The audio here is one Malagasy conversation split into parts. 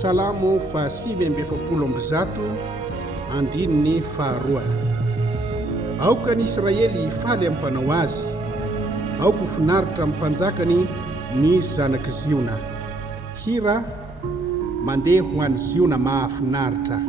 salamo fa 7:70 andininy faharoa. Aoka ny Israely faly amin'ny mpanao azy, aoka finaritra amin'ny mpanjakany ny zanaky Ziona. Hira mandeha ho an'ny Ziona mahafinaritra.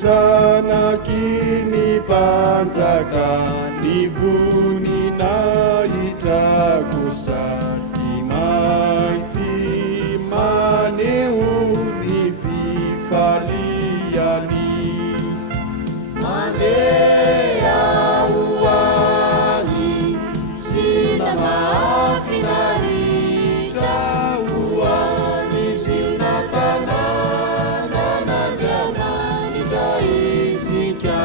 Zanaky ny panjaka ny vonina hitrakosa tsy maintsy maneho ny fifaliany mandeha ho any Ziona mahafinaritra ho any Ziona tanàna n'Andriamanitra isika.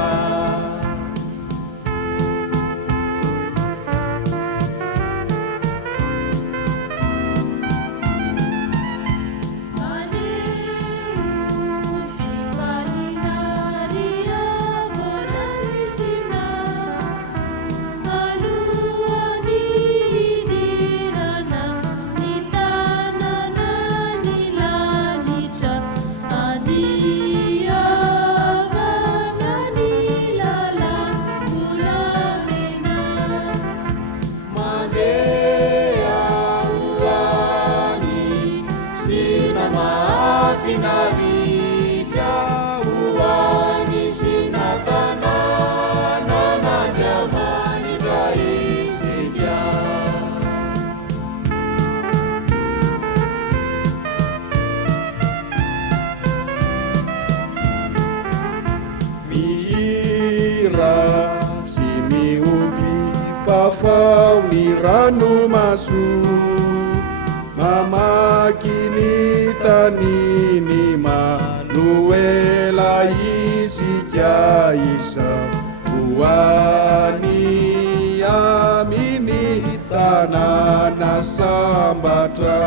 Fafao ny ranomaso mamaky ny taniny Manuela isika isa ho any amin'ny tanàna sambatra.